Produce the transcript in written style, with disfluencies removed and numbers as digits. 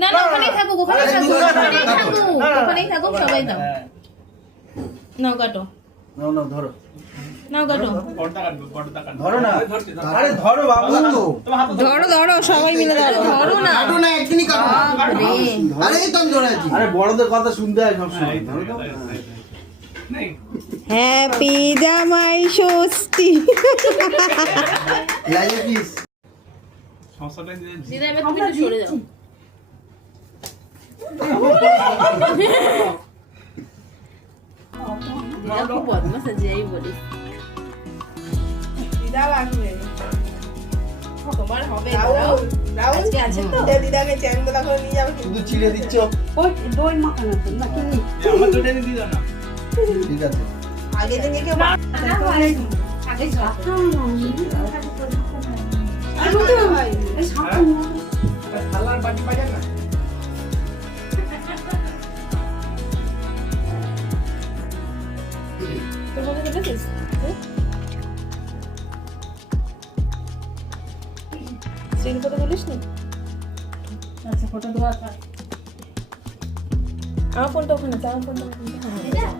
না না ওখানেই থাকুক ওখানেই থাকুক সবাই দাও নাও কাটো নাও ধরো নাও কাটো ধরো না আরে ধরো বাবু ধরো সবাই মিলে ধরো না কাটো না একদিনই কাটো আরে এই তো আমি ধরে আছি আরে বড়দের কথা শুনতে হয় সব সময় ধরো তো হ্যাপি জামাই ষষ্ঠী লাইয়ে প্লিজ দিদা এবার তুমি একটু সরে যাও দিদা খুব বদমাশ আছে এই বলি দিদা আসবে তোমার হবে আজকে আছে তো দিদাকে চ্যান গোলা করে নিয়ে যাবে শুধু ছিঁড়ে দিচ্ছ ওই দই মাখানো তো নাকি আমার জন্য দিয়ে দাও না ঠিক আছে আগে থেকে কেউ আগে থালার বাটি বাজার না তোমাকে দেখেছিস সিন ফটো বলিস না আচ্ছা ফটো দেওয়া থাক আমার ফোনটা ওখানে আমার ফোনটা ওখানে